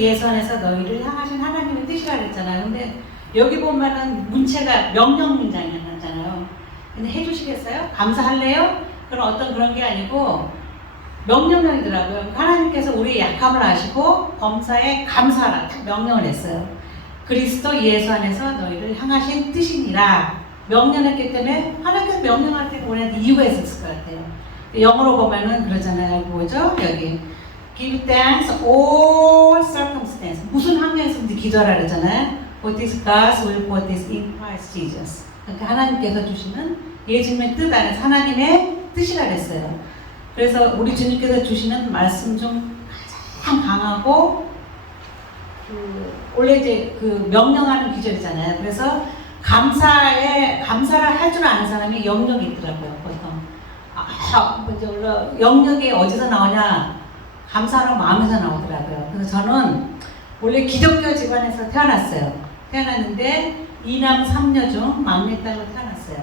예수 안에서 너희를 향하신 하나님의 뜻이라 그랬잖아요. 근데 여기 보면은 문체가 명령 문장이잖아요. 근데 해주시겠어요? 감사할래요? 그런 어떤 그런 게 아니고 명령형이더라고요. 하나님께서 우리의 약함을 아시고 범사에 감사하라 명령을 했어요. 그리스도 예수 안에서 너희를 향하신 뜻이니라 명령했기 때문에 하나님께서 명령할 때는 우리한테 이유가 있었을 것 같아요. 영어로 보면은 그러잖아요. 뭐죠? 여기 Give thanks all circumstance. 무슨 환경에서든지 기도하라 그러잖아요. For this God's will for this in Christ Jesus. 그러니까 하나님께서 주시는 예수님의 뜻 안에서 하나님의 뜻이라 그랬어요. 그래서 우리 주님께서 주시는 말씀 중 가장 강하고 원래 이제 그 명령하는 기절이잖아요. 그래서 감사를 할 줄 아는 사람이 영역이 있더라고요. 보통 영역이 어디서 나오냐? 감사하는 마음에서 나오더라고요. 그래서 저는 원래 기독교 집안에서 태어났어요. 태어났는데 2남 3녀 중 막내딸로 태어났어요.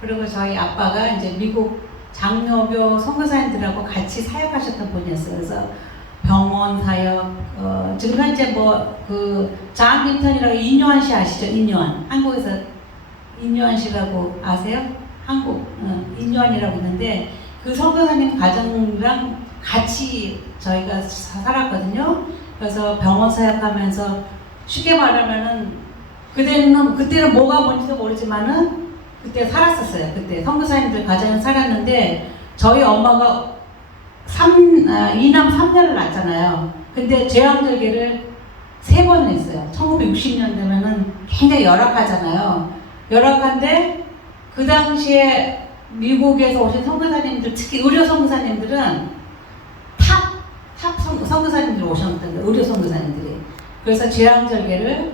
그리고 저희 아빠가 이제 미국 장로교 선교사님들하고 같이 사역하셨던 분이었어요. 그래서 병원 사역, 지금 현재 잔 민턴이라고 인요한 씨 아시죠? 인요한. 한국에서 인요한 씨라고 아세요? 한국, 인요한이라고 있는데 그 선교사님 가정이랑 같이 저희가 살았거든요. 그래서 병원 사역하면서 쉽게 말하면은 그때는 뭐가 뭔지도 모르지만은 그때 살았었어요. 그때 선교사님들 가정에 살았는데 저희 엄마가 2남 3녀를 낳았잖아요. 근데 제왕절개를 3번 했어요. 1960년 되면은 굉장히 열악하잖아요. 열악한데 그 당시에 미국에서 오신 선교사님들, 특히 의료 선교사님들은 탑 선교사님들이 오셨던 거예요. 의료 선교사님들이. 그래서 제왕절개를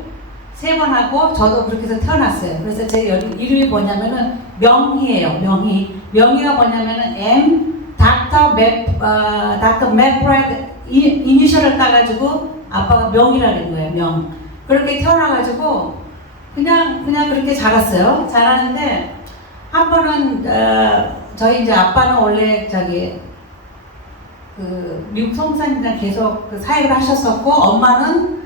3번 하고 저도 그렇게 해서 태어났어요. 그래서 제 이름이 뭐냐면은 명희예요. 명희가 뭐냐면은 닥터 맥브라이드 이니셜을 따가지고 아빠가 명이라는 거예요. 명. 그렇게 태어나가지고 그냥 그렇게 자랐어요. 자랐는데 한 번은 저희 이제 아빠는 원래 미국 선교사님이랑 계속 사역을 하셨었고 엄마는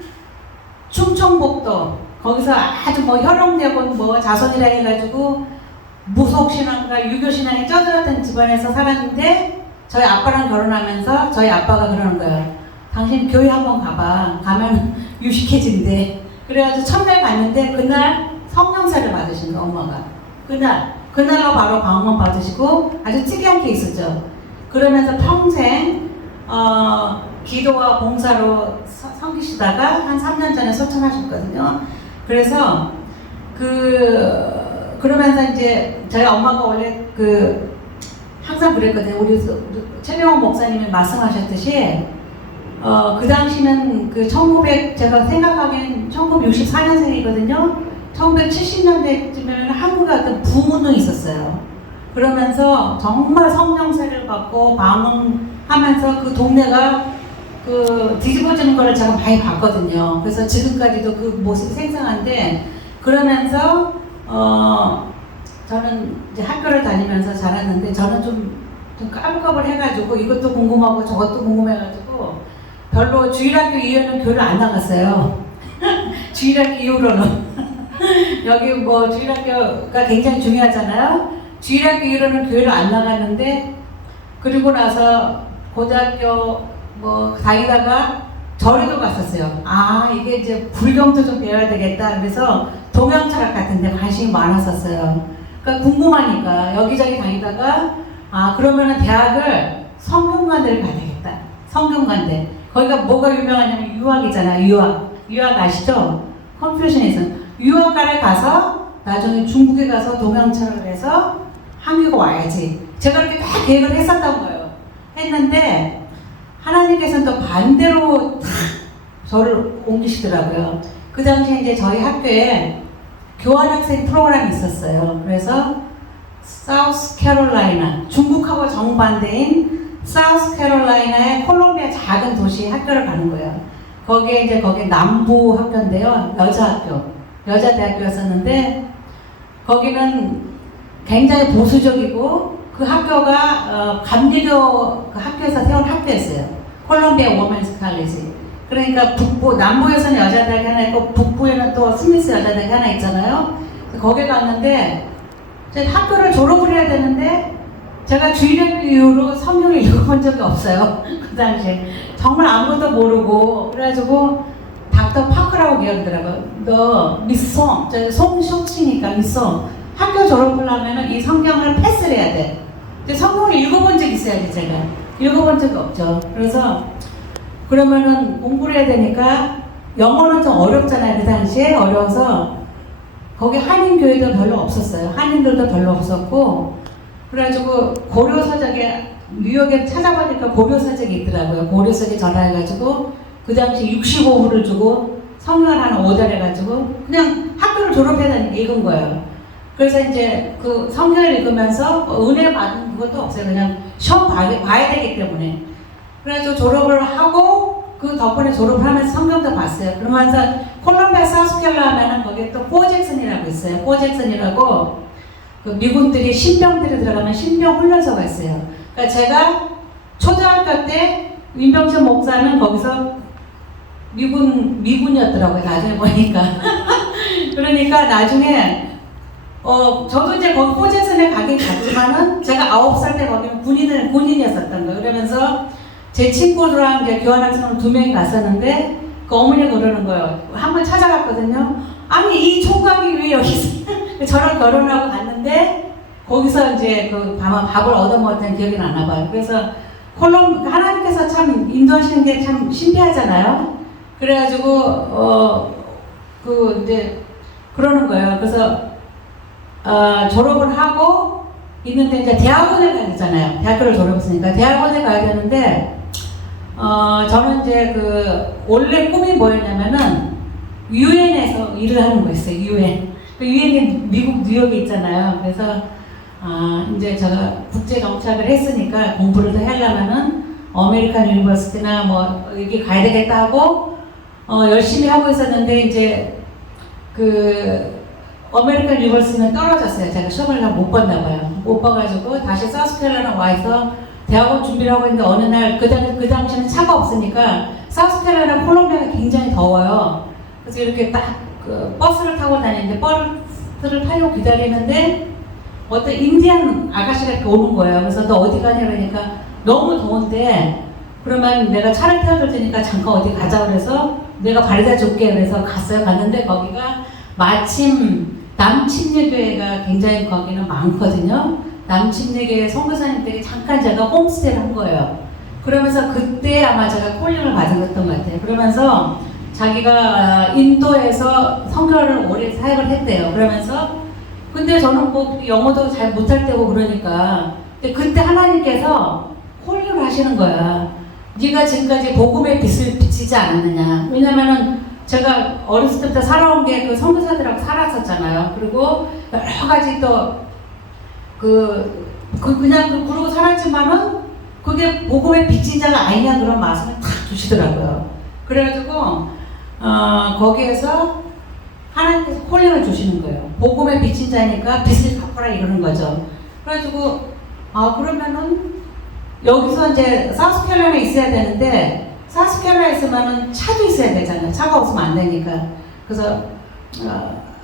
충청북도 거기서 아주 혈통되고 자손이라 해가지고 무속신앙과 유교신앙에 쩌들었던 집안에서 살았는데 저희 아빠랑 결혼하면서 저희 아빠가 그러는 거예요. 당신 교회 한번 가봐. 가면 유식해진대. 그래가지고 첫날 갔는데 그날 성령세를 받으신 거예요. 엄마가. 그날로 바로 방문 받으시고 아주 특이한 케이스죠. 그러면서 평생 기도와 봉사로 섬기시다가 한 3년 전에 소천하셨거든요. 그래서 그러면서 이제 저희 엄마가 원래 항상 그랬거든요. 우리 최명원 목사님이 말씀하셨듯이 그 당시는 제가 생각하기엔 1964년생이거든요. 1970년대쯤에는 한국에 어떤 부흥이 있었어요. 그러면서 정말 성령세를 받고 방언하면서 그 동네가 뒤집어지는 거를 제가 많이 봤거든요. 그래서 지금까지도 그 모습이 생생한데 그러면서 저는 이제 학교를 다니면서 자랐는데 저는 좀 까불까불해가지고 이것도 궁금하고 저것도 궁금해가지고 별로 주일학교 이후에는 교회를 안 나갔어요. 주일학교 이후로는 여기 주일학교가 굉장히 중요하잖아요. 주일학교 이후로는 교회를 안 나갔는데 그리고 나서 고등학교 다니다가 절에도 갔었어요. 이게 이제 불경도 좀 배워야 되겠다. 그래서 동양철학 같은 데 관심이 많았었어요. 그러니까 궁금하니까 여기저기 다니다가 그러면은 대학을 성균관대를 가야 되겠다. 성균관대. 거기가 뭐가 유명하냐면 유학이잖아요. 유학 아시죠? 컨퓨셔니즘. 유학과를 가서 나중에 중국에 가서 동양철학을 해서 한국에 와야지. 제가 그렇게 다 계획을 했었던 거예요. 했는데 하나님께서는 또 반대로 저를 옮기시더라고요. 그 당시에 이제 저희 학교에 교환학생 프로그램이 있었어요. 그래서 사우스캐롤라이나, 중국하고 정반대인 사우스캐롤라이나의 콜롬비아 작은 도시 학교를 가는 거예요. 거기 남부 학교인데요. 여자 대학교였었는데 거기는 굉장히 보수적이고 그 학교가 감리교 그 학교에서 세운 학교였어요. 콜롬비아 워먼스 칼리지. 그러니까 남부에서는 여자대학이 하나 있고 북부에는 또 스미스 여자대학이 하나 있잖아요. 거기 갔는데 학교를 졸업을 해야 되는데 제가 주일학교 이후로 성경을 읽어본 적이 없어요. 그 당시에 정말 아무것도 모르고 그래가지고 닥터 파크라고 기억하더라고요. 너 미송, 송쇼치니까 미송 학교 졸업을 하면은 이 성경을 패스를 해야 돼. 근데 성경을 읽어본 적이 있어야지. 제가 읽어본 적이 없죠. 그래서 그러면은 공부를 해야 되니까 영어는 좀 어렵잖아요. 그 당시에 어려워서 거기 한인교회도 별로 없었어요. 한인들도 별로 없었고 그래가지고 고려서적에 뉴욕에 찾아보니까 고려서적이 있더라고요. 고려서적에 전화해가지고 그 당시 65불을 주고 성경을 하나 오달해가지고 그냥 학교를 졸업해야 되니까 읽은 거예요. 그래서 이제 그 성경을 읽으면서 은혜 받은 그것도 없어요. 그냥 시험 봐야 되기 때문에. 그래가지고 졸업을 하고 그 덕분에 졸업을 하면서 성경도 봤어요. 그러면서 콜롬비아 사우스캐롤라이나 하면은 거기에 또 포잭슨이라고 있어요. 포잭슨이라고 그 미군들이 신병들이 들어가면 신병 훈련소가 있어요. 그러니까 제가 초등학교 때 임병철 목사는 거기서 미군이었더라고요. 나중에 보니까. 그러니까 나중에 저도 이제 거기 포잭슨에 가긴 갔지만은 제가 9살 때 거기는 군인이었었던 거예요. 그러면서 제 친구들랑 이제 교환학생으로 2명이 갔었는데 그 어머니가 그러는 거예요. 한번 찾아갔거든요. 아니 이 총각이 왜 여기 있어? 저랑 결혼하고 갔는데 거기서 이제 그 밥을 얻어먹었던 기억이 나나 봐요. 그래서 하나님께서 참 인도하시는 게 참 신비하잖아요. 그래가지고 그 이제 그러는 거예요. 그래서 졸업을 하고 있는데 이제 대학원에 가야 되잖아요. 대학교를 졸업했으니까 대학원에 가야 되는데 저는 이제 그 원래 꿈이 뭐였냐면은 유엔에서 일을 하는 거였어요. 유엔이 미국 뉴욕에 있잖아요. 그래서 이제 제가 국제 정착을 했으니까 공부를 더 하려면은 아메리칸 유니버시티나 뭐 여기 가야 되겠다 하고 열심히 하고 있었는데 이제 그 아메리칸 유니버시티는 떨어졌어요. 제가 시험을 못 봤나 봐요. 못 봐가지고 다시 사우스캐롤라이나 와서 대학원 준비를 하고 있는데 어느 날 그 당시에는 차가 없으니까 사우스캐롤라이나 콜롬비아가 굉장히 더워요. 그래서 이렇게 딱 그 버스를 타고 다니는데 버스를 타려고 기다리는데 어떤 인디안 아가씨가 이렇게 오는 거예요. 그래서 너 어디 가냐 그러니까 너무 더운데 그러면 내가 차를 태워줄 테니까 잠깐 어디 가자 그래서 내가 바래다 줄게 그래서 갔어요. 갔는데 거기가 마침 남침례교회가 굉장히 거기는 많거든요. 남침례교회 선교사님들이 잠깐 제가 홈스테이를 한 거예요. 그러면서 그때 아마 제가 콜링을 받은 것 같아요. 그러면서 자기가 인도에서 선교를 오래 사역을 했대요. 그러면서 근데 저는 뭐 영어도 잘 못할 때고 그러니까 근데 그때 하나님께서 콜링을 하시는 거야. 네가 지금까지 복음의 빛을 비치지 않았느냐. 왜냐면은 제가 어렸을 때부터 살아온 게 그 선교사들하고 살았었잖아요. 그리고 여러 가지 또 그냥 그러고 살았지만은 그게 복음의 빛인 자가 아니냐 그런 말씀을 탁 주시더라고요. 그래가지고 거기에서 하나님께서 콜링을 주시는 거예요. 복음의 빛인 자니까 빛을 갚아라 이러는 거죠. 그래가지고 그러면은 여기서 이제 사우스캐롤라이나에 있어야 되는데 사우스캐롤라이나에 있으면은 차도 있어야 되잖아요. 차가 없으면 안 되니까. 그래서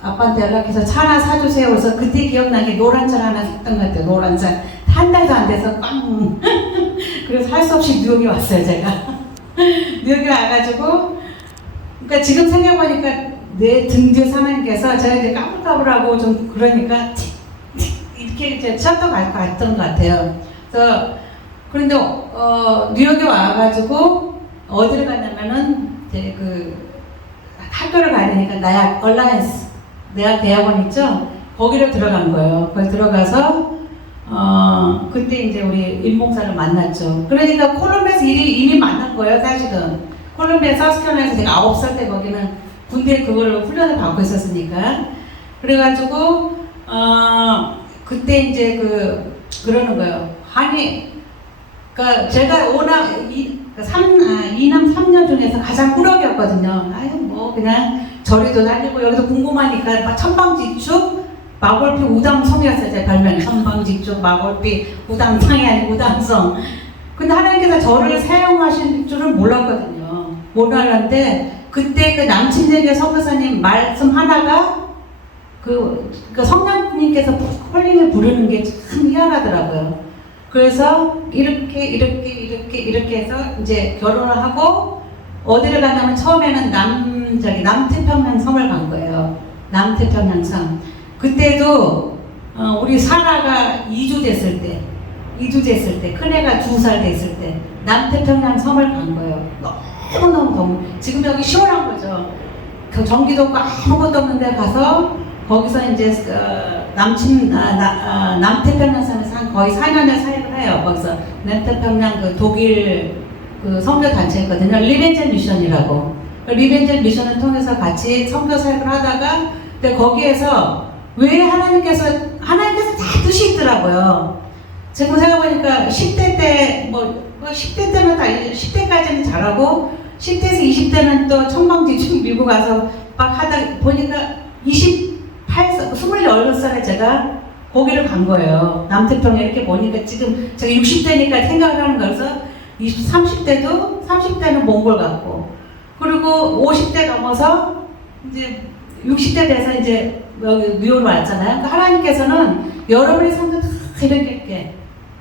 아빠한테 연락해서 차 하나 사주세요. 그래서 그때 기억나는 게 노란 차를 하나 샀던 것 같아요. 노란 차. 한 달도 안 돼서 빵. 그래서 할 수 없이 뉴욕에 왔어요, 제가. 뉴욕에 와가지고 그러니까 지금 생각해보니까 내 등 뒤에 하나님께서 제가 이제 까불까불하고 좀 그러니까 이렇게 이제 시험도 갔던 것 같아요. 그래서 그런데 뉴욕에 와가지고 어디를 갔냐면은 이제 그 학교를 가야 되니까 나약 얼라이언스 대학 대학원 있죠? 거기로 들어간 거예요. 거기 들어가서 그때 이제 우리 임목사를 만났죠. 그러니까 콜롬비아에서 이미 만난 거예요, 사실은. 콜롬비아 사우스캐롤라이나에서 제가 9살 때 거기는 군대 그거를 훈련을 받고 있었으니까. 그래가지고 그때 이제 그러는 거예요. 그러니까 제가 2남 3녀 중에서 가장 꾸러기였거든요. 아유 뭐 그냥 저리도 다니고 여기서 궁금하니까 천방지축 마골피 우당성이었어요. 제 별명이 천방지축 마골피 우당성이 아니고 우당성. 근데 하나님께서 저를 사용하실 줄은 몰랐거든요. 모나라인데 그때 그 남침대교 선교사님 말씀 하나가 그 성령님께서 홀링을 부르는 게 참 희한하더라고요. 그래서 이렇게 해서 이제 결혼을 하고 어디를 가냐면 처음에는 남태평양 섬을 간 거예요. 남태평양 섬. 그때도 우리 사라가 이주 됐을 때 큰애가 2살 됐을 때 남태평양 섬을 간 거예요. 너무너무 더워. 지금 여기 시원한 거죠. 그 전기도 없고 아무것도 없는데 가서 거기서 이제 남태평양 섬에서 한 거의 4년을 사역을 해요. 거기서 남태평양 그 독일 그 선교 단체였거든요. 리벤젤 미션이라고. 리벤젤 미션을 통해서 같이 선교 사역을 하다가 근데 거기에서 왜 하나님께서 다 뜻이 있더라고요. 제가 생각해보니까 10대 때 10대 때는 다 10대까지는 잘하고 10대에서 20대는 또 천방지축 미국 가서 막 하다 보니까 28살에 제가 거기를 간 거예요. 남태평양 이렇게 보니까 지금 제가 60대니까 생각을 하는 거라서 30대는 몽골 갔고 그리고 50대 넘어서 이제 60대 돼서 이제 여기 뉴욕으로 왔잖아요. 그러니까 하나님께서는 여러분의 삶도 다 이렇게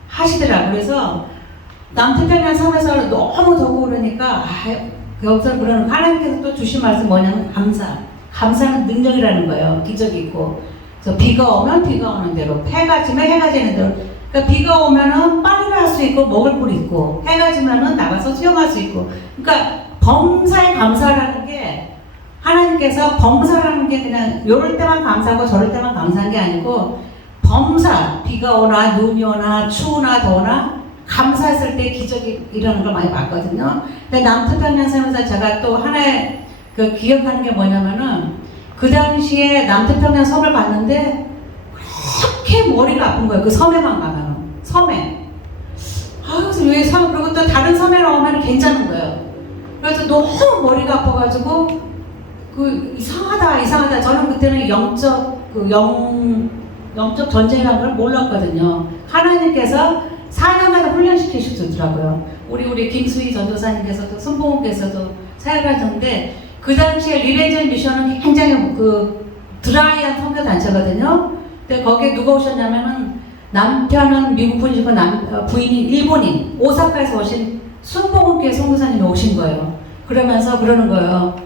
하시더라고요. 그래서 남태평양 섬에서 너무 더고 그러니까 여기서 그러는 하나님께서 또 주신 말씀 뭐냐면 감사는 능력이라는 거예요. 기적이 있고 그래서 비가 오면 비가 오는 대로 해가 지면 해가 지는 대로 그러니까 비가 오면은 빨리를 할 수 있고 먹을 물 있고 해가 지면은 나가서 수영할 수 있고 그러니까 범사에 감사라는 게 하나님께서 범사라는 게 그냥 요럴 때만 감사하고 저럴 때만 감사한 게 아니고 범사 비가 오나 눈이 오나 추우나 더우나 감사했을 때 기적이 일어나는 걸 많이 봤거든요. 근데 남태평양 섬에서 제가 또 하나의 그 기억하는 게 뭐냐면은 그 당시에 남태평양 섬을 봤는데 그렇게 머리가 아픈 거예요. 그 섬에만 가면 섬에. 그래서 왜 그리고 또 다른 섬에 나오면 괜찮은 거예요. 그래서 너무 머리가 아파가지고 그 이상하다. 저는 그때는 영적 전쟁이라는 걸 몰랐거든요. 하나님께서 4년간 훈련시키시더라고요. 우리 김수희 전도사님께서도 손보훈께서도 사역하셨는데 그 당시에 리벤젤 미션은 굉장히 그 드라이한 선교 단체거든요. 근데 거기에 누가 오셨냐면은 남편은 미국 분이시고 부인이 일본인 오사카에서 오신 손보훈교회 선교사님이 오신 거예요. 그러면서 그러는 거예요.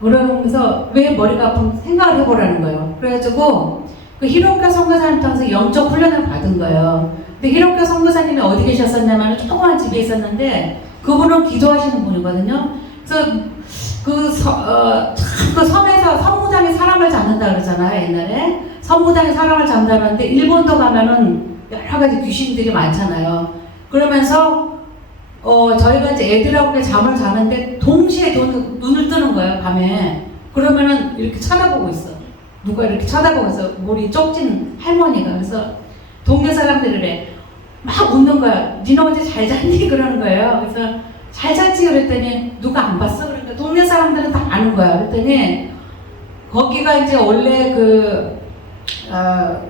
그러면서 왜 머리가 아픈 생각을 해보라는 거예요. 그래가지고 그 히로카 선교사님 통해서 영적 훈련을 받은 거예요. 근데 히로카 선교사님이 어디 계셨었냐면 조그만 집에 있었는데 그분은 기도하시는 분이거든요. 그래서 그 섬에서 선무당이 사람을 잡는다 그러잖아요. 옛날에 선무당이 사람을 잡는다는데 일본도 가면은 여러 가지 귀신들이 많잖아요. 그러면서 저희가 이제 애들하고 잠을 자는데 동시에 눈을 뜨는 거예요. 밤에. 그러면은 이렇게 쳐다보고 있어. 누가 이렇게 쳐다보고 있어. 머리 쪽진 할머니가. 그래서 동네 사람들이 그래. 막 웃는 거야. 니네 어제 잘 잤니? 그러는 거예요. 그래서 잘 잤지? 그랬더니 누가 안 봤어? 그러니까 동네 사람들은 다 아는 거야. 그랬더니 거기가 이제 원래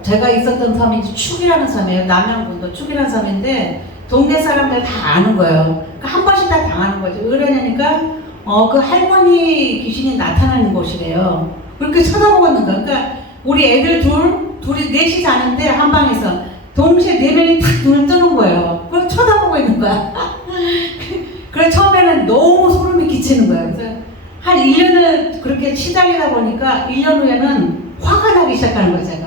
제가 있었던 섬이 축이라는 섬이에요. 남양군도 축이라는 섬인데 동네 사람들 다 아는 거예요. 그러니까 한 번씩 다 당하는 거죠. 왜 그러냐니까 그 할머니 귀신이 나타나는 곳이래요. 그렇게 쳐다보고 있는 거야. 그러니까 우리 애들 둘이 넷이 자는데 한 방에서 동시에 4명이 탁 눈을 뜨는 거예요. 그걸 쳐다보고 있는 거야. 그래 처음에는 너무 소름이 끼치는 거야. 그래서 한 1년을 그렇게 시달리다 보니까 1년 후에는 화가 나기 시작하는 거야. 제가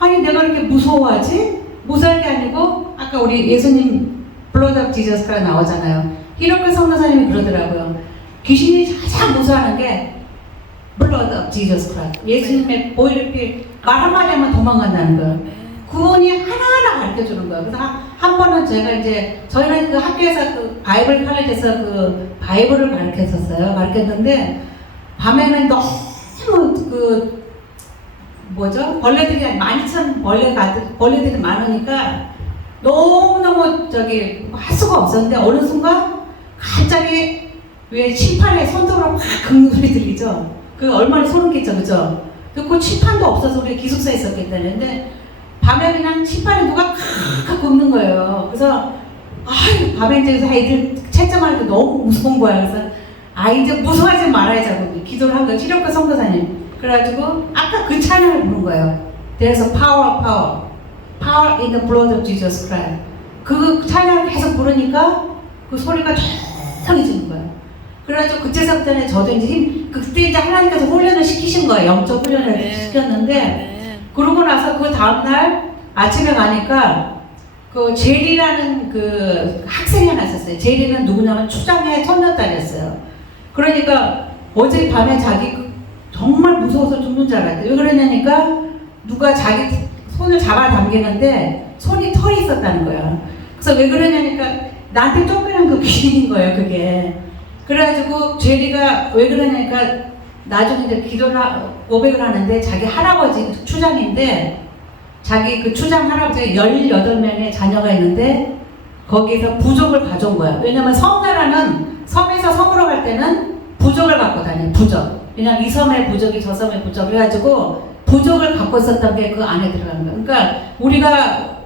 아니 내가 이렇게 무서워하지? 무서울 게 아니고 아까 우리 예수님 블러드 오브 지저스가 나오잖아요. 히로카 선교사님이 그러더라고요. 귀신이 가장 무서워하는 게 블러드 오브 지저스 크라이스트. 예수님의 보혈피 말 한마디 하면 도망간다는 거예요. 그분이 하나하나 가르쳐주는 거예요. 그래서 한 번은 제가 이제 저희는 그 학교에서 그 바이블 칼레지에서 그 바이블을 가르쳤는데 밤에는 너무 벌레들이 12,000 벌레들이 많으니까 너무너무 할 수가 없었는데 어느 순간 갑자기 왜 칠판에 손톱으로 막 긁는 소리 들리죠? 그 얼마나 소름 끼쳐, 그죠? 그 칠판도 없어서 우리 기숙사에 있었겠다는데 밤에 그냥 칠판에 누가 칵칵 긁는 거예요. 그래서 밤에 이제 애들 채점하는 게 너무 무서운 거야. 그래서 아 이제 무서워하지 말아야자고 기도를 한 거예요. 시력과 선교사님. 그래가지고 아까 그 찬양을 부른 거예요. 그래서 power in the blood of Jesus Christ. 그 찬양을 계속 부르니까 그 소리가 조용해지는 거예요. 그래가지고 그때서부터는 저도 이제 그때 이제 하나님께서 훈련을 시키신 거예요. 영적 훈련을 네. 시켰는데 네. 그러고 나서 그 다음날 아침에 가니까 그 제리라는 그 학생이 하나 있었어요. 제리는 누구냐면 추장의 손녀딸이었어요. 그러니까 어제 밤에 자기 정말 무서워서 죽는 줄 알았대요. 왜 그러냐니까 누가 자기 손을 잡아당기는데 손이 털이 있었다는 거야. 그래서 왜 그러냐니까 나한테 쫓기는 그 귀신인 거예요, 그게. 그래가지고 제리가 왜 그러냐니까 나중에 이제 기도를 고백을 하는데 자기 할아버지 추장인데 자기 그 추장 할아버지가 18명의 자녀가 있는데 거기에서 부족을 가져온 거야. 왜냐면 섬나라는 섬에서 섬으로 갈 때는 부족을 갖고 다녀요. 부족. 그냥 이 섬의 부족이 저 섬의 부족 해가지고 부족을 갖고 있었던 게 그 안에 들어가는 거야. 그러니까 우리가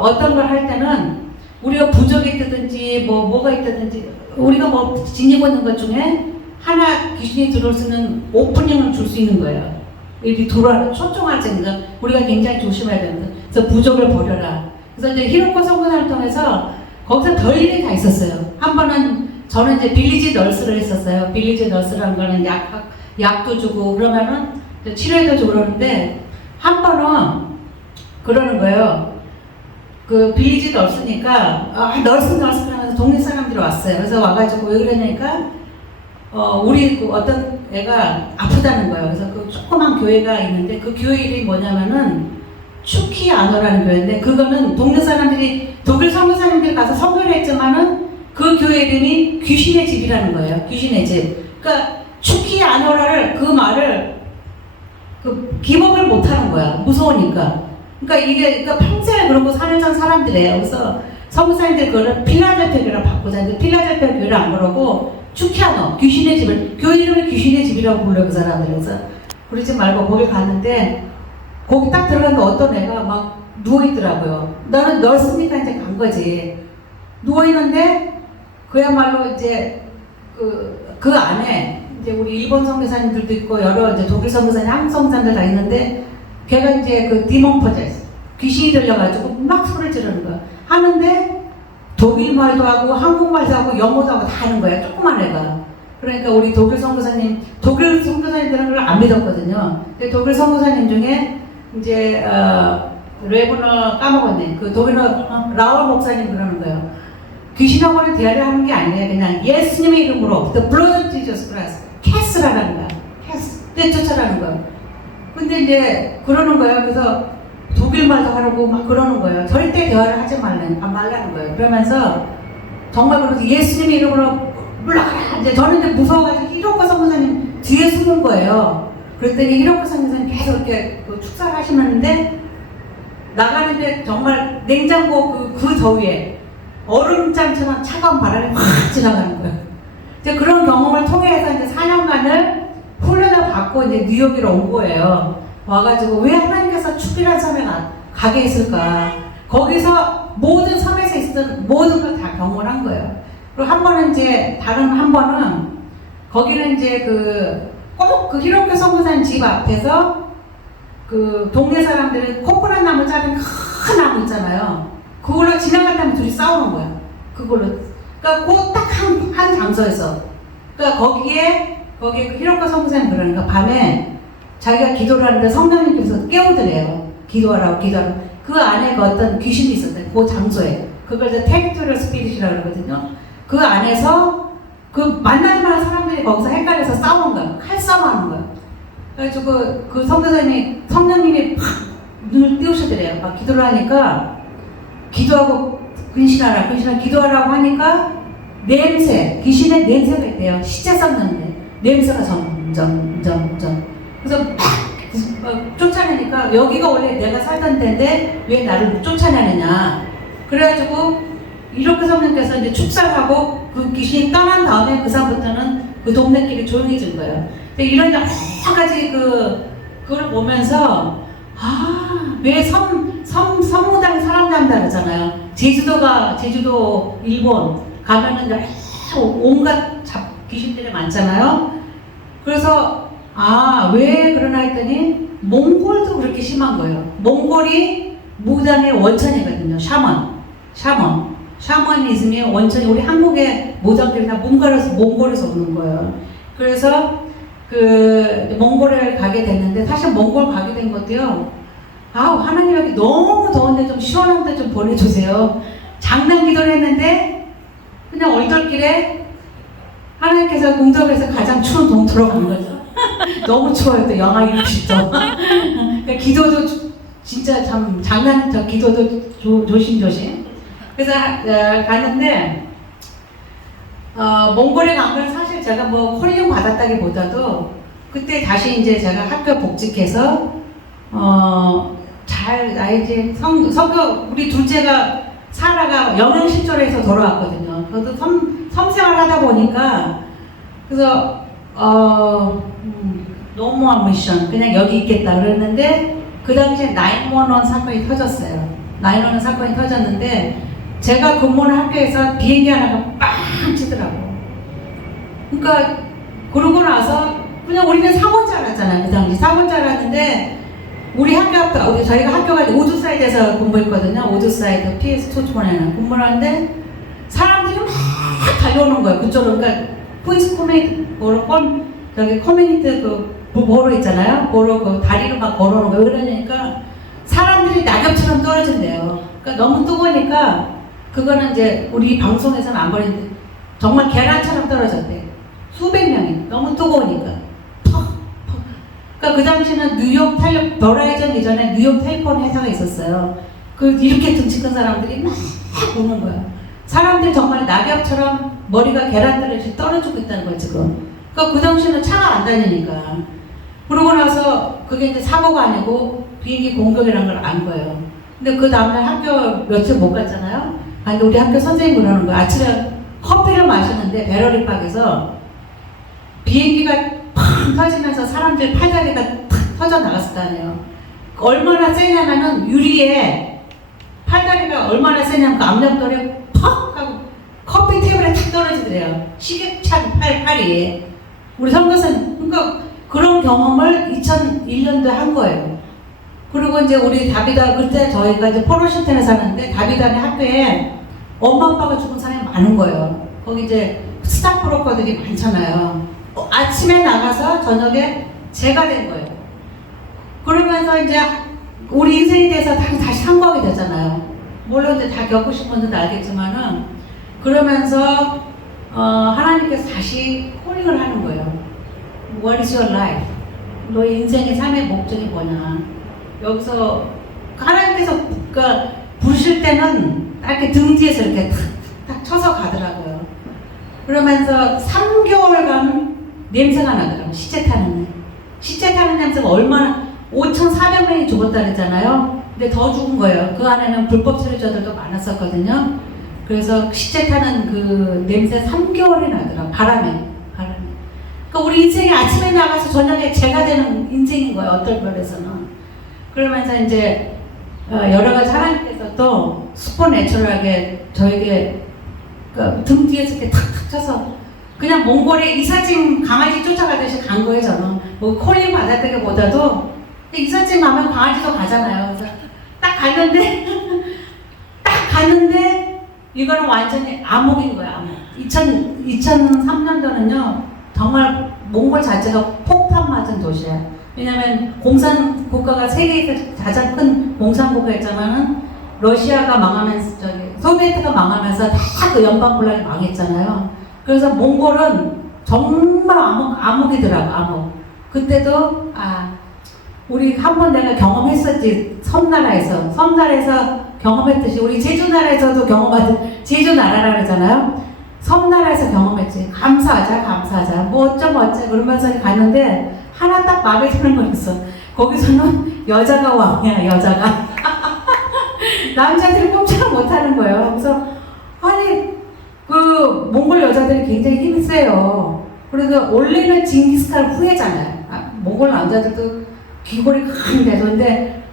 어떤 걸 할 때는 우리가 부족이 있다든지 뭐가 있다든지 우리가 뭐 지니고 있는 것 중에 하나 귀신이 들어올 수 있는 오프닝을 줄 수 있는 거예요. 이렇게 초청할 때니까 우리가 굉장히 조심해야 됩니다. 그래서 부족을 버려라. 그래서 이제 히로코 선교사를 통해서 거기서 별일이 다 있었어요. 한 번은 저는 이제 빌리지 널스를 했었어요. 빌리지 널스라는 거는 약도 주고 그러면은 치료해도 주고 그러는데 한 번은 그러는 거예요. 그 빌리지 널스니까 널스 하면서 동네 사람들이 왔어요. 그래서 와가지고 왜 그러냐니까 우리 그 어떤 애가 아프다는 거예요. 그래서 그 조그만 교회가 있는데 그 교회 이름이 뭐냐면은 추키 아노라는 교회인데 그거는 동네 사람들이 독일 선교사님들이 가서 선교를 했지만은 그 교회 이름이 귀신의 집이라는 거예요. 귀신의 집. 그러니까 추키 아노라를 그 말을 그 기억을 못 하는 거야. 무서우니까. 그러니까 이게 그러니까 평생 그러고 사는 사람들이에요. 그래서 선교사님들 그거를 필라델피아 교회랑 바꾸자. 필라델피아 교회를 안 그러고 추키아노 귀신의 집을 교회 이름을 귀신의 집이라고 불러요. 그 사람들. 그래서 그러지 말고 거기 갔는데 거기 딱 들어갔는데 어떤 애가 막 누워있더라고요. 나는 널스니까 이제 간 거지. 누워있는데 그야말로 이제 그 안에 이제 우리 일본 선교사님들도 있고 여러 이제 독일 선교사님, 한국 선교사님들 다 있는데 걔가 이제 그 디몬 포제스 귀신이 들려가지고 막 소리를 지르는 거야. 하는데 독일 말도 하고 한국 말도 하고 영어도 하고 다 하는 거야. 조그만 애가. 그러니까 우리 독일 선교사님들은 그걸 안 믿었거든요. 근데 독일 선교사님 중에 이제 레브너 까먹었네. 그 독일어 라울 목사님 그러는 거예요. 귀신하고는 대화를 하는 게 아니에요. 그냥 예수님의 이름으로 The blood of Jesus Christ 캐스라는 거야. 캐스 떼쫓아라는 거야. 근데 이제 그러는 거예요. 그래서 독일말도 하라고 막 그러는 거예요. 절대 대화를 하지 말라는 거예요. 그러면서 정말 그래서 예수님의 이름으로 물러가라. 이제 저는 이제 무서워가지고 히로코 선교사님 뒤에 숨은 거예요. 그랬더니 히로코 선교사님 계속 이렇게 축사를 하시는데 나가는데 정말 냉장고 그 더위에 얼음장처럼 차가운 바람이 확 지나가는 거예요. 이제 그런 경험을 통해서 이제 4년간을 훈련을 받고 이제 뉴욕으로 온 거예요. 와가지고 왜 하나님께서 축이라는 섬에 가게 했을까? 거기서 모든 섬에서 있었던 모든 걸 다 경험을 한 거예요. 그리고 한 번은 이제 한 번은 거기는 이제 꼭 그 히로코 선교사님 집 앞에서 그 동네 사람들은 코코넛 나무 자른 큰 나무 있잖아요. 그걸로 지나갔다면 둘이 싸우는 거야. 그걸로. 그러니까 그 딱 한 장소에서. 그러니까 거기에 그 히로코 선교사님 그러니까 밤에 자기가 기도를 하는데 성령님께서 깨우더래요. 기도하라고. 그 안에 그 어떤 귀신이 있었대. 그 장소에. 그걸 테리토리얼 스피릿이라고 그러거든요. 그 안에서 그 만날 만한 사람들이 거기서 헷갈려서 싸우는 거야. 칼싸움 하는 거야. 그래가지고 그 선교사님이 성령님이 팍 눈을 띄우시더래요. 막 기도를 하니까 기도하고 근신하라 기도하라고 하니까 귀신의 냄새가 있대요. 시체 썩는데 냄새가 점점 그래서 막 쫓아내니까 여기가 원래 내가 살던 데인데 왜 나를 쫓아내느냐. 그래가지고 이렇게 성령께서 이제 축사하고 그 귀신이 떠난 다음에 그 사람부터는 그 동네끼리 조용해진 거예요. 근데 이런 여러 가지 그걸 보면서 왜 섬무당에 사람 난다 그러잖아요. 제주도 일본 가면은 온갖 귀신들이 많잖아요. 그래서 왜 그러나 했더니 몽골도 그렇게 심한 거예요. 몽골이 무당의 원천이거든요. 샤머니즘의 원천이 우리 한국의 무당들이 다 몽골에서 오는 거예요. 그래서 그 몽골에 가게 됐는데 사실 몽골 가게 된 것도요. 하나님 여기 너무 더운데 좀 시원한 데 좀 보내주세요. 장난 기도를 했는데 그냥 얼떨결에 하나님께서 응답해서 가장 추운 동토로 간 거죠. 너무 추워요. 또 영하 60도. 그러니까 기도도 진짜 참 기도도 조심조심. 그래서 갔는데 몽골에 간 건 사실 제가 뭐 콜링 받았다기보다도 그때 다시 이제 제가 학교 복직해서 이제 성교 우리 둘째가 사라가 영양실조에서 돌아왔거든요. 저도 섬생활 하다 보니까 그래서 너무한 미션 그냥 여기 있겠다 그랬는데 그 당시에 911 사건이 터졌어요. 911 사건이 터졌는데 제가 근무하는 학교에서 비행기 하나가 빵 치더라고. 그러니까 그러고 나서 그냥 우리는 사고인 줄 알았잖아요. 그 당시 사고인 줄 알았는데 우리 저희가 학교가 오드사이드에서 근무했거든요. 오드사이드 PS220에는 근무를 하는데 사람들이 막 달려오는 거예요. 그쪽으로. 그러니까 퀸스 커뮤니티 보러 있잖아요. 보러 다리로 막 걸어오는 거예요. 그러니까 사람들이 낙엽처럼 떨어진대요. 그러니까 너무 뜨거우니까 그거는 이제 우리 방송에서는 안 보이는데 정말 계란처럼 떨어졌대. 수백 명이 너무 뜨거우니까. 그러니까 그 당시는 뉴욕 버라이전 이전에 뉴욕 텔레폰 회사가 있었어요. 이렇게 등치 큰 사람들이 막 오는 거야. 사람들이 정말 낙엽처럼 머리가 계란 떨어지듯이 떨어지고 있다는 거야 지금. 그러니까 그 당시는 차가 안 다니니까. 그러고 나서 그게 이제 사고가 아니고 비행기 공격이라는 걸 안 거예요. 근데 그 다음날 학교 며칠 못 갔잖아요. 근데 우리 학교 선생님이 그러는 거야. 아침에 커피를 마시는데 베러리팍에서 비행기가 팡 터지면서 사람들 팔다리가 탁 터져 나갔을 거 아니에요. 얼마나 세냐면은 유리에 팔다리가 얼마나 세냐면 그 압력돌이 팍 하고 커피 테이블에 탁 떨어지더래요. 시계찬 팔이. 우리 선교사님 그러니까 그런 경험을 2001년도에 한 거예요. 그리고 이제 우리 다비다 그때 저희가 이제 포로신텐에 사는데 다비다네 학교에 엄마 아빠가 죽은 사람이 많은 거예요. 거기 이제 스탑 브로커들이 많잖아요. 아침에 나가서 저녁에 제가 된 거예요. 그러면서 이제 우리 인생에 대해서 다시 상고하게 되잖아요. 물론 이제 다 겪으신 분들도 알겠지만은 그러면서 하나님께서 다시 콜링을 하는 거예요. What is your life? 너의 인생의 삶의 목적이 뭐냐? 여기서 하나님께서 그러니까 부르실 때는 딱 이렇게 등 뒤에서 이렇게 딱 쳐서 가더라고요. 그러면서 3개월간 냄새가 나더라고요. 시체 타는 냄새가 얼마나 5,400명이 죽었다 그랬잖아요. 근데 더 죽은 거예요. 그 안에는 불법 체류자들도 많았었거든요. 그래서 시체 타는 그 냄새 3개월이 나더라고요. 바람에. 그러니까 우리 인생이 아침에 나가서 저녁에 재가 되는 인생인 거예요. 어떨 면에서는. 그러면서 이제 여러 가지 하나님께서 또 슈퍼내추럴하게 저에게 등 뒤에서 이렇게 탁탁 쳐서 그냥 몽골에 이삿짐 강아지 쫓아가듯이 간 거예요. 저는 뭐 콜링 받았다기보다도 이삿짐 가면 강아지도 가잖아요. 그래서 딱 갔는데 이거는 완전히 암흑인 거예요. 암흑. 2003년도는요 정말 몽골 자체가 폭탄 맞은 도시야. 왜냐면 공산 국가가 세계에서 가장 큰 공산 국가였지만은 러시아가 망하면서 소비에트가 망하면서 다 그 연방 군락이 망했잖아요. 그래서 몽골은 정말 암흑이더라고. 암흑. 그때도 우리 한 번 내가 경험했었지. 섬나라에서 경험했듯이 우리 제주나라에서도 경험하듯 제주나라라 그러잖아요. 섬나라에서 경험했지. 감사하자. 뭐 어쩌 그러면서 갔는데 하나 딱 마음에 드는 거 있어. 거기서는 여자가 왕이야. 여자가. 남자들이 꼼짝 못하는 거예요. 그래서 그 몽골 여자들이 굉장히 힘이 세요. 그래서 원래는 징기스칸 후예잖아요. 몽골 남자들도 귀골이 큰데 근데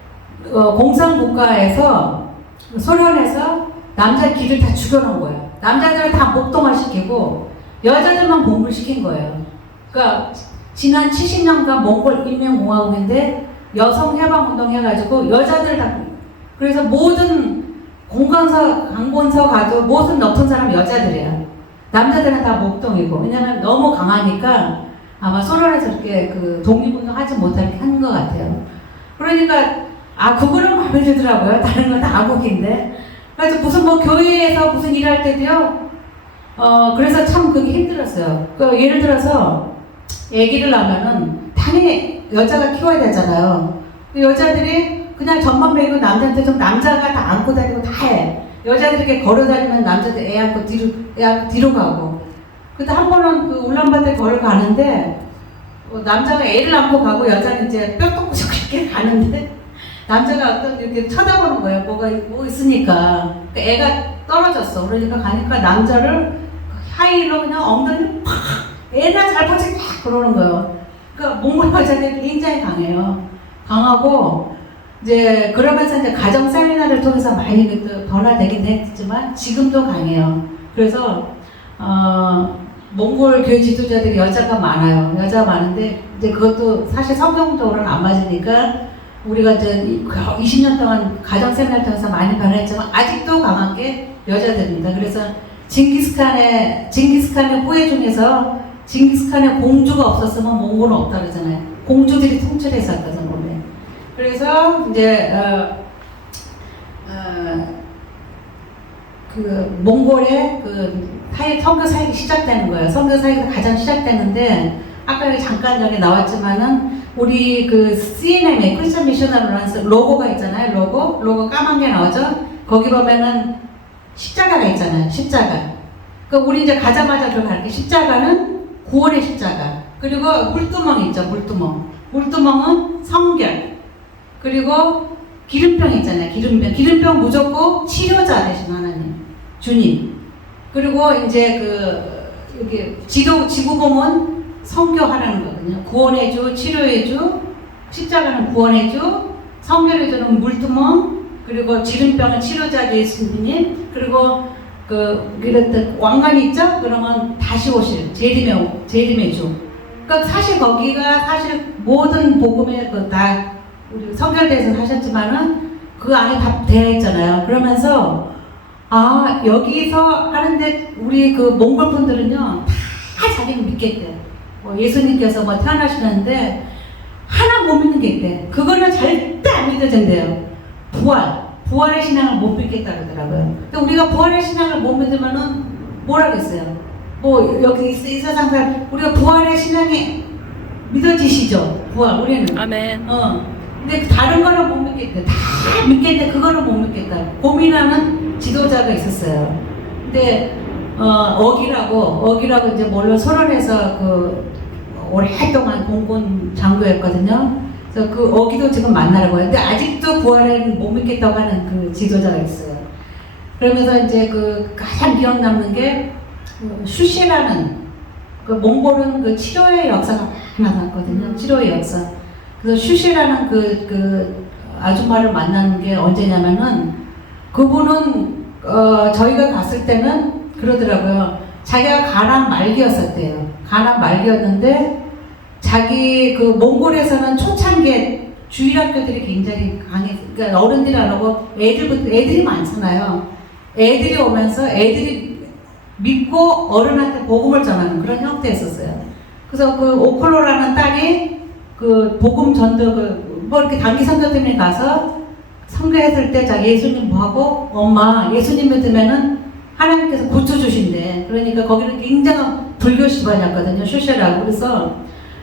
공산국가에서 소련에서 남자 귀를 다 죽여놓은 거예요. 남자들을 다 목동화 시키고 여자들만 공부를 시킨 거예요. 그러니까 지난 70년간 몽골 인민공화국인데 여성 해방운동 해가지고 여자들 다, 그래서 모든 공관서, 강본서 가도 모든 높은 사람은 여자들이에요. 남자들은 다 목동이고. 왜냐면 너무 강하니까 아마 소련에서 이렇게 그 독립운동 하지 못하게 한 것 같아요. 그러니까, 그거는 마음에 들더라고요. 다른 건 다 암흑인데. 그래서 무슨 뭐 교회에서 무슨 일할 때도요, 그래서 참 그게 힘들었어요. 예를 들어서, 애기를 낳으면은 당연히 여자가 키워야 되잖아요. 여자들이 그냥 젖만 먹이고 남자한테 좀 남자가 다 안고 다니고 다 해. 여자들이 이렇게 걸어 다니면 남자들 애 안고 뒤로 가고. 근데 한 번은 그 울란바토르 걸어 가는데, 남자가 애를 안고 가고 여자는 이제 뼈떡부시고 이렇게 가는데, 남자가 어떤 이렇게 쳐다보는 거예요. 뭐 있으니까. 애가 떨어졌어. 그러니까 가니까 남자를 하이로 그냥 엉덩이를 팍! 애나 잘 보지 팍! 그러는 거예요. 그러니까 몽골 여자들이 굉장히 강해요. 강하고, 이제 그러면서 이제 가정 세미나를 통해서 많이 변화되긴 했지만 지금도 강해요. 그래서 몽골 교회 지도자들이 여자가 많아요. 여자가 많은데 이제 그것도 사실 성경적으로는 안 맞으니까 우리가 이제 20년 동안 가정 세미나를 통해서 많이 변화했지만 아직도 강한 게 여자들입니다. 그래서 징기스칸의 후예 중에서 징기스칸의 공주가 없었으면 몽골은 없다 그러잖아요. 공주들이 통치했었거든요. 그래서 이제 그 몽골의 그 선교 사역이 시작되는 거예요. 선교 사역이 가장 시작되는데 아까 잠깐 전에 나왔지만은 우리 그 CNM의 크리스천 미셔너리 런스 로고가 있잖아요. 로고 까만 게 나오죠. 거기 보면은 십자가가 있잖아요. 십자가. 그러니까 우리 이제 가자마자 들어갈 게 십자가는 구원의 십자가. 그리고 물두멍이 있죠. 물두멍은 성결. 그리고 기름병 있잖아요. 기름병 무조건 치료자 되신 하나님, 주님. 그리고 이제 이렇게 지구봉은 성교하라는 거거든요. 구원의 주, 치료의 주, 십자가는 구원의 주, 성결의 주는 물두멍, 그리고 기름병은 치료자 되신 주님, 그리고 이랬던 왕관이 있죠? 그러면 다시 오실 재림의 주. 그러니까 사실 거기가 사실 모든 복음의 다 우리 성결대에서 하셨지만은 그 안에 다 되어 있잖아요. 그러면서 여기서 하는데 우리 그 몽골 분들은요 다 자기는 믿겠대. 예수님께서 태어나시는데 하나 못 믿는 게 있대. 그거는 절대 안 믿어진대요. 부활의 신앙을 못 믿겠다 그러더라고요. 근데 우리가 부활의 신앙을 못 믿으면은 뭐라겠어요? 여기 이 세상 사람 우리가 부활의 신앙이 믿어지시죠? 우리는. 아멘. 근데 다른 거는 못 믿겠대. 다 믿겠는데 그거는 못 믿겠다. 고민하는 지도자가 있었어요. 근데 어기라고 이제 물론 소련에서 오랫동안 공군 장교였거든요. 그래서 그 어기도 지금 만나라고 해요. 근데 아직도 부활은 못 믿겠다고 하는 그 지도자가 있어요. 그러면서 이제 가장 기억 남는 게 슈시라는 몽골은 그 치료의 역사가 많았거든요. 치료의 역사. 그래서 슈시라는 그 아줌마를 만나는 게 언제냐면은 그분은 저희가 갔을 때는 그러더라고요. 자기가 가난 말기였었대요. 가난 말기였는데 자기 몽골에서는 초창기에 주일학교들이 굉장히 그러니까 어른들이 안 오고 애들이 많잖아요. 애들이 오면서 애들이 믿고 어른한테 복음을 전하는 그런 형태였었어요. 그래서 오클로라는 딸이 복음 전도 이렇게 단기 선교 때문에 가서 선교했을 때 자기 예수님 보고 엄마 예수님 믿으면은 하나님께서 고쳐주신대. 그러니까 거기는 굉장한 불교 집안이었거든요. 슈시라고. 그래서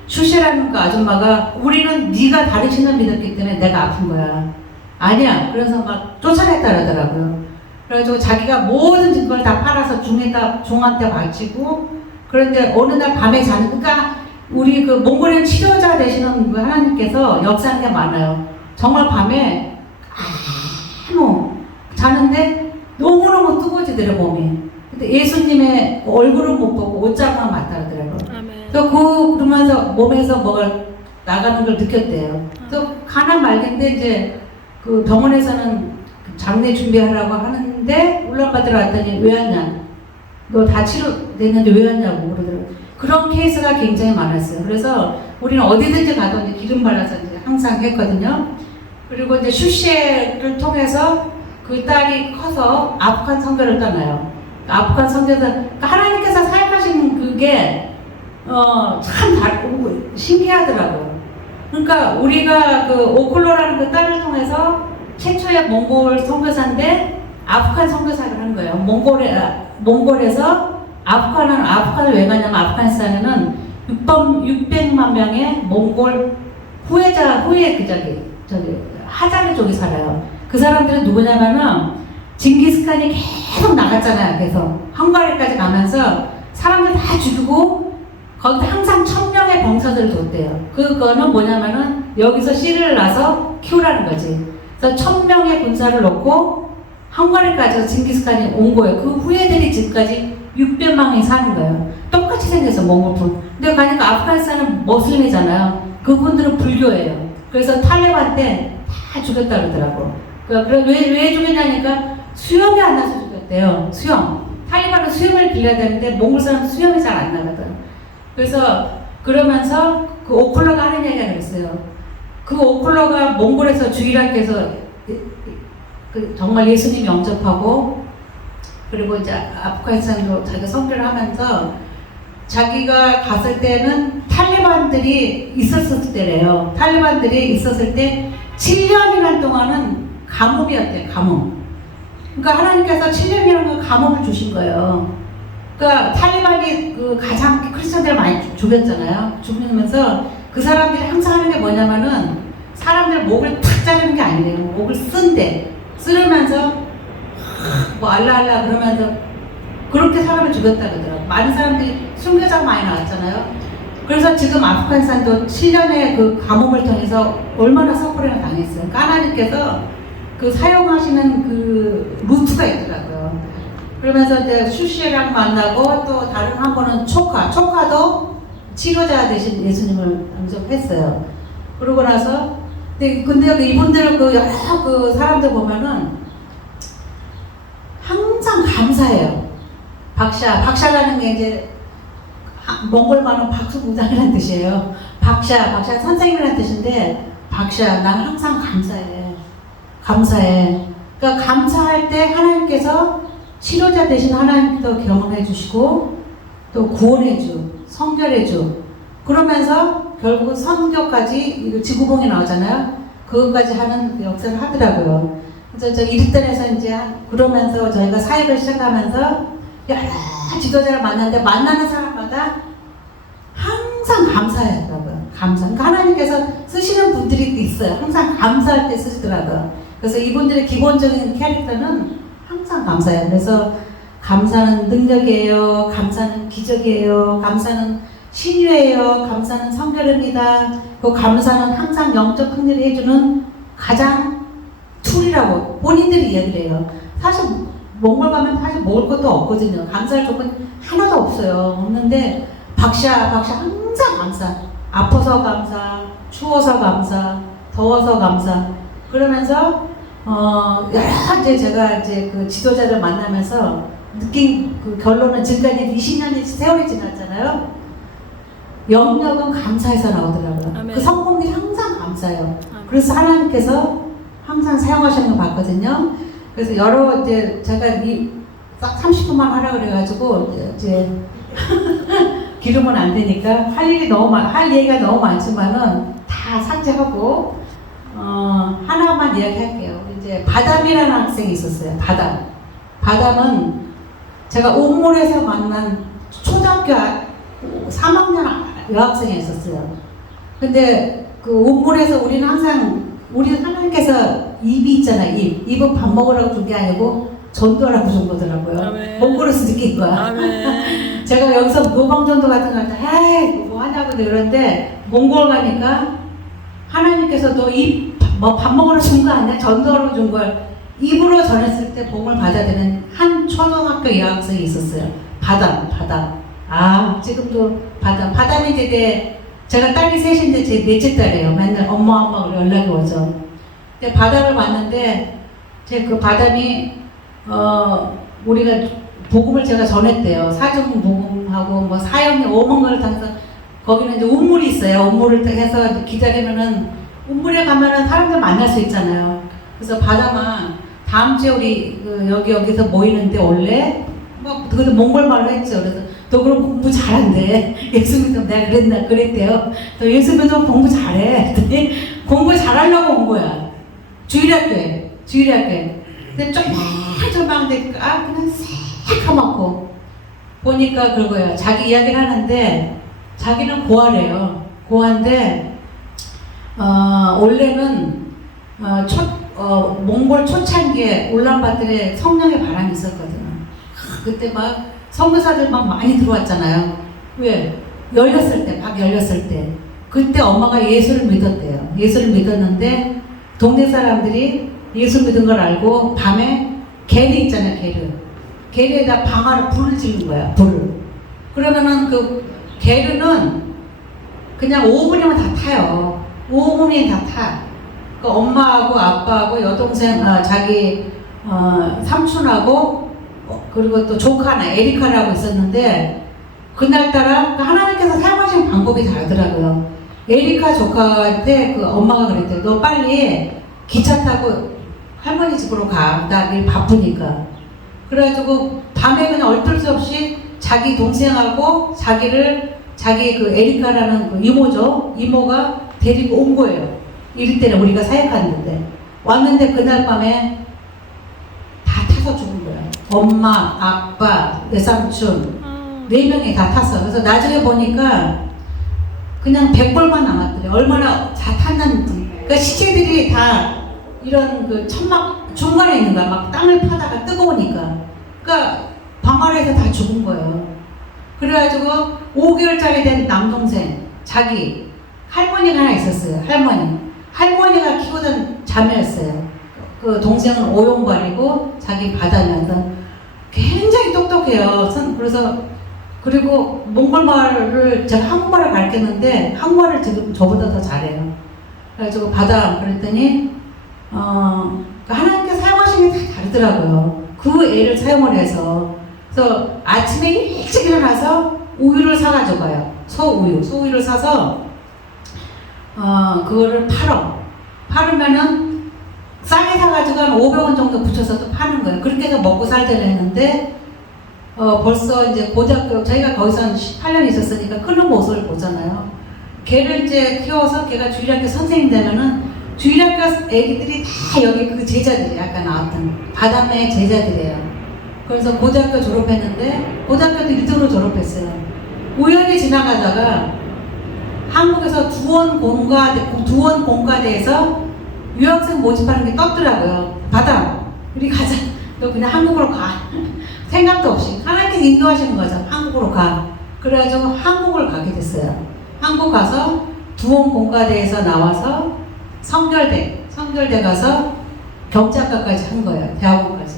슈시라는 그 아줌마가 우리는 네가 다른 신을 믿었기 때문에 내가 아픈 거야. 아니야. 그래서 막 쫓아냈다 그러더라고요. 그래가지고 자기가 모든 증거를 다 팔아서 중한테 바치고 그런데 어느 날 밤에 그러니까 우리 몽골인 치료자 되시는 하나님께서 역사하는 게 많아요. 정말 밤에 자는데 너무너무 뜨거워지더래 몸이. 근데 예수님의 얼굴은 못 보고 옷자국만 맞다 그러더라고요. 그러면서 몸에서 뭐가 나가는 걸 느꼈대요. 또 가난 말기인데 이제 병원에서는 장례 준비하라고 하는데 울란바토르 왔더니 왜 왔냐? 너 다 치료됐는데 왜 왔냐고 그러더라고요. 그런 케이스가 굉장히 많았어요. 그래서 우리는 어디든지 가도 이제 기름 발라서 이제 항상 했거든요. 그리고 이제 슈시를 통해서 그 딸이 커서 아프간 선교를 떠나요. 아프간 선교에서 그러니까 하나님께서 사역하신 그게 참 다르고 신기하더라고요. 그러니까 우리가 그 오클로라는 그 딸을 통해서 최초의 몽골 선교사인데 아프간 선교사를 한 거예요. 몽골에서 아프간을 왜 가냐면 아프가니스탄에는 600만 명의 몽골 하자르족이 살아요. 그 사람들은 누구냐면은 징기스칸이 계속 나갔잖아요. 계속 헝가리까지 가면서 사람들 다 죽이고 거기다 항상 1000명의 병사들을 뒀대요. 그거는 뭐냐면은 여기서 씨를 낳아서 키우라는 거지. 그래서 1000명의 군사를 놓고 헝가리까지 징기스칸이 온 거예요. 그 후예들이 지금까지 600만이 사는 거예요. 똑같이 생겨서 몽골풍. 근데 가니까 아프가니스탄은 머슬림이잖아요. 그분들은 불교예요. 그래서 탈레반 때 다 죽였다 그러더라고. 왜 죽였냐니까 수염이 안 나서 죽였대요. 수염. 탈레반은 수염을 빌려야 되는데 몽골 사람은 수염이 잘 안 나거든. 그래서 그러면서 그 오클러가 하는 얘기가 그랬어요. 그 오클러가 몽골에서 주일학교에서 정말 예수님 영접하고 그리고 이제 아프가니스탄으로 자기가 선교를 하면서 자기가 갔을 때는 탈레반들이 있었을 때래요. 탈레반들이 있었을 때 7년이란 동안은 가뭄이었대요. 가뭄. 그러니까 하나님께서 7년이라는 가뭄을 주신 거예요. 그러니까 탈레반이 그 가장 크리스천들을 많이 죽였잖아요. 죽이면서 그 사람들이 항상 하는 게 뭐냐면은 사람들 목을 탁 자르는 게 아니래요. 목을 쓴대. 쓰르면서 뭐 알라알라 그러면서 그렇게 사람을 죽였다 그러더라고요. 많은 사람들이 순교자가 많이 나왔잖아요. 그래서 지금 아프가니스탄도 7년의 그 가뭄을 통해서 얼마나 서포링을 당했어요. 그러니까 하나님께서 그 사용하시는 그 루트가 있더라고요. 그러면서 이제 슈시랑 만나고 또 다른 한 분은 초카도 치료자 대신 예수님을 영접했어요. 그러고 나서 근데 이분들 여러 그 사람들 보면은 항상 감사해요. 박샤라는 게 이제 몽골말은 박수무장이라는 뜻이에요. 박샤 선생님이라는 뜻인데 박샤 난 항상 감사해. 그러니까 감사할 때 하나님께서 치료자 대신 하나님께서 경험해 주시고 또 구원해 주, 성결해 주. 그러면서 결국은 선교까지 지구봉이 나오잖아요. 그것까지 하는 역사를 하더라고요. 그래서 저 이르단에서 이제 그러면서 저희가 사역을 시작하면서 여러 지도자를 만났는데 만나는 사람마다 항상 감사하더라고요. 그러니까 하나님께서 쓰시는 분들이 있어요. 항상 감사할 때 쓰시더라고요. 그래서 이분들의 기본적인 캐릭터는 항상 감사해요. 그래서 감사는 능력이에요. 감사는 기적이에요. 감사는 신유예요. 감사는 성결입니다. 그 감사는 항상 영적 승리를 해주는 가장 툴이라고 본인들이 이야기를 해요. 사실 몽골 가면 사실 먹을 것도 없거든요. 감사할 조건 하나도 없어요. 없는데 박샤 항상 감사. 아파서 감사, 추워서 감사, 더워서 감사. 그러면서 여러 이제 제가 이제 그 지도자를 만나면서 느낀 그 결론은 지금까지 20년이 세월이 지났잖아요. 영역은 감사해서 나오더라고요. 아멘. 그 성공들이 항상 감사해요. 아멘. 그래서 하나님께서 항상 사용하시는 거 봤거든요. 그래서 여러 이제 제가 딱 30분만 하라 그래가지고 이제 기르면 안 되니까 할 얘기가 너무 많지만은 다 삭제하고 하나만 이야기할게요. 이제 바담이라는 학생이 있었어요. 바담은 제가 옥몰에서 만난 초등학교 3학년 여학생이 있었어요. 근데 그 옥몰에서 우리는 하나님께서 입이 있잖아요. 입은 밥 먹으라고 준 게 아니고 전도하라고 준 거더라고요. 몽골에서 느낀 거야. 제가 여기서 노방전도 같은 거 할 때 에이 뭐 하냐고 그러는데 몽골 가니까 하나님께서도 밥 먹으러 준 거 아니야? 전도하러 준 걸 입으로 전했을 때 복을 받아야 되는 한 초등학교 여학생이 있었어요. 바담. 지금도 바담이 되게 제가 딸이 셋인데 제 넷째 딸이에요. 맨날 엄마 연락이 오죠. 근데 바담을 봤는데 그 바담이 우리가 복음을 제가 전했대요. 사중 복음하고 뭐 사형리 오목을 당해서 거기는 이제 운물이 있어요. 운물을 해서 기다리면은 운물에 가면은 사람들 만날 수 있잖아요. 그래서 바다만 다음 주에 우리 여기서 모이는데 원래 뭐 그것도 몽골말로 했죠. 그래서 너 그럼 공부 잘한대. 예수 믿으면 내가 그랬대요. 너 예수 믿으면 공부 잘해. 그랬더니 공부 잘하려고 온 거야. 주일학교에. 근데 조망조망 그냥 새카맣고 보니까 그거예요. 자기 이야기를 하는데 자기는 고아래요. 고아인데 원래는 몽골 초창기에 울란바토르에 성령의 바람이 있었거든요. 그때 막 선교사들 막 많이 들어왔잖아요. 왜? 박 열렸을 때. 그때 엄마가 예수를 믿었대요. 예수를 믿었는데 동네 사람들이 예수 믿은 걸 알고 밤에 게르 있잖아요. 게르에다 방아를 불을 지른 거야. 불을. 그러면은 그 게르는 그냥 5분이면 다 타요. 5분이면 다 타. 그 엄마하고 아빠하고 여동생, 자기 삼촌하고 그리고 또 조카나 에리카라고 있었는데 그날따라 하나님께서 사용하신 방법이 다르더라고요. 에리카 조카한테 그 엄마가 그랬대요. 너 빨리 기차 타고 할머니 집으로 가. 나 내일 바쁘니까. 그래가지고 밤에 그냥 얼떨 수 없이 자기 동생하고 자기 그 에리카라는 그 이모가 데리고 온 거예요. 이럴 때는 우리가 사역하는데 왔는데 그날 밤에 다 타서 죽은 거야. 엄마, 아빠, 외삼촌 4명이 다 탔어. 그래서 나중에 보니까 그냥 100벌만 남았더래. 얼마나 다 탔는지. 그러니까 시체들이 다 이런 그 천막 중간에 있는 거야. 막 땅을 파다가 뜨거우니까. 그러니까 방아리에서 다 죽은 거예요. 그래가지고 5개월짜리 된 남동생, 자기 할머니가 하나 있었어요. 할머니가 키우던 자매였어요. 그 동생은 오용발이고 자기 바다면서 굉장히 똑똑해요. 그래서 그리고 몽골말을 제가 한국말을 가르쳤는데 한국말을 지금 저보다 더 잘해요. 그래가지고 그랬더니 하나님께 사용하시는 게 다 다르더라고요. 그 애를 사용을 해서 그래서 아침에 일찍 일어나서 우유를 사가지고 가요. 소우유를 사서 그거를 팔으면은 싸게 사가지고 한 500원 정도 붙여서 또 파는 거예요. 그렇게 해서 먹고 살자고 했는데 벌써 이제 고등학교 저희가 거기서 한 18년 있었으니까 큰 모습을 보잖아요. 걔를 이제 키워서 걔가 주일학교 선생님 되면은 주일학교 애기들이 다 여기 그 제자들이 아까 나왔던 바다매 제자들이에요. 그래서 고등학교 졸업했는데 고등학교도 1등으로 졸업했어요. 우연히 지나가다가 한국에서 두원 공과대에서 유학생 모집하는 게 떴더라고요. 받아. 우리 가자. 너 그냥 한국으로 가. 생각도 없이 하나님께서 인도하시는 거죠. 한국으로 가. 그래가지고 한국을 가게 됐어요. 한국 가서 두원 공과대에서 나와서 성결대 가서 경찰과까지 한 거예요. 대학원까지.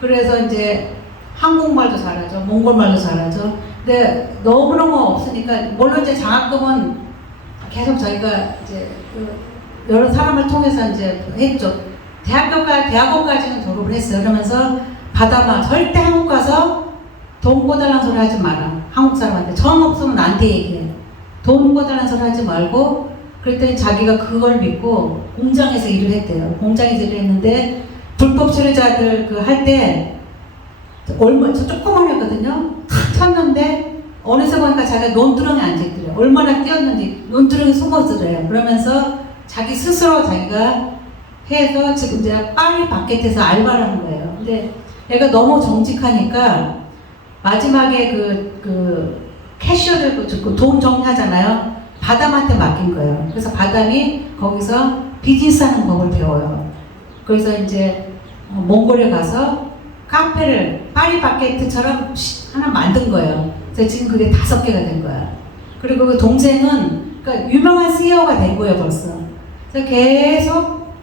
그래서 이제 한국말도 잘하죠. 몽골말도 잘하죠. 근데 너무너무 없으니까 물론 이제 장학금은 계속 저희가 이제 여러 사람을 통해서 이제 했죠. 대학원까지는 졸업을 했어요. 그러면서 절대 한국 가서 돈 꿔달라는 소리 하지 마라. 한국 사람한테 정 없으면 나한테 얘기해. 돈 꿔달라는 소리 하지 말고. 그랬더니 자기가 그걸 믿고 공장에서 일을 했대요. 공장에서 일을 했는데 불법 체류자들 할 때 저 조그만 했거든요. 탁 쳤는데 어느새 보니까 자기가 논두렁에 앉아있더래요. 얼마나 뛰었는지 논두렁에 숨어있더래요. 그러면서 자기 스스로 자기가 해서 지금 이제 파리 마켓에서 알바를 하는 거예요. 근데 애가 너무 정직하니까 마지막에 그 캐셔를 돈 정리하잖아요. 바담한테 맡긴 거예요. 그래서 바담이 거기서 비즈니스 하는 법을 배워요. 그래서 이제 몽골에 가서 카페를 파리바게트처럼 하나 만든 거예요. 그래서 지금 그게 5개가 된 거야. 그리고 그 동생은 그러니까 유명한 CEO가 된 거예요, 벌써. 그래서 계속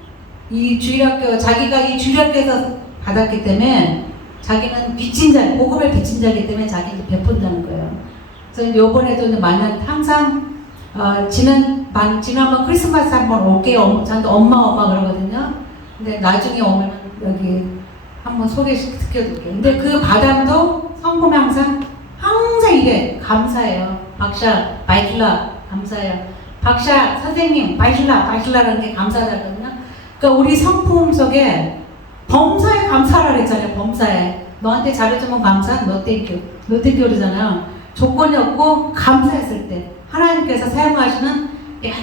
자기가 이 주일학교에서 받았기 때문에 자기는 복음의 빚진 자이기 때문에 자기는 베푼다는 거예요. 그래서 요번에도 만난 항상 지난번 크리스마스 한번 올게요. 저한테 엄마 그러거든요. 근데 나중에 오면은 여기 한번 소개시켜드릴게요. 근데 그 바담도 성품이 항상 이게 감사해요. 박샤 바이틀라 감사해요. 박샤 선생님 바이틀라라는 게 감사하거든요. 그러니까 우리 성품 속에 범사에 감사라 그랬잖아요. 범사에 너한테 잘해주면 감사, 너 땡큐 그러잖아요. 조건이 없고 감사했을 때 하나님께서 사용하시는 여러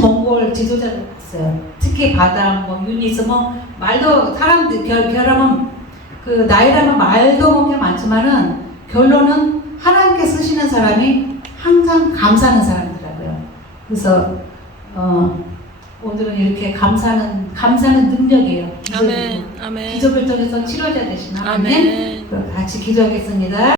몽골 지도자를 봤어요. 특히 바담, 유니스, 말도 사람들 결함은 그 나이라면 말도 먹게 많지만은 결론은 하나님께 쓰시는 사람이 항상 감사하는 사람이더라고요. 그래서 오늘은 이렇게 감사하는 능력이에요. 아멘. 아멘. 기적을 통해서 치료자 되시나? 아멘. 같이 기도하겠습니다.